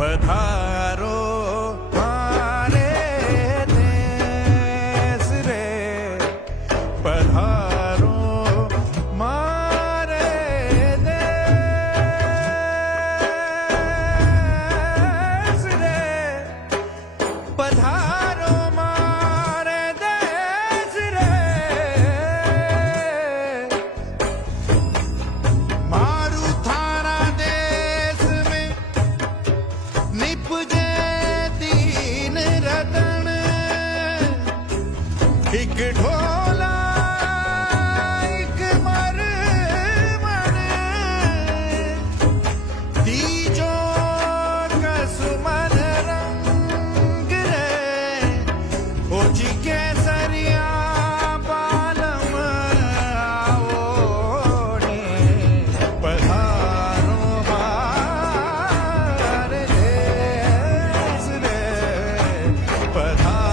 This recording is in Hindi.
पधारो मारे देश रे, पधारो मारे देश रे, पधारो मारे देश रे। मारू थारा देश में निपजे दीन रतन, एक ढोला एक मरमण, तीजो कसुमन रंग रे, ओजी केसरिया बालम आवोने, पधारो मारे देश रे, पधारो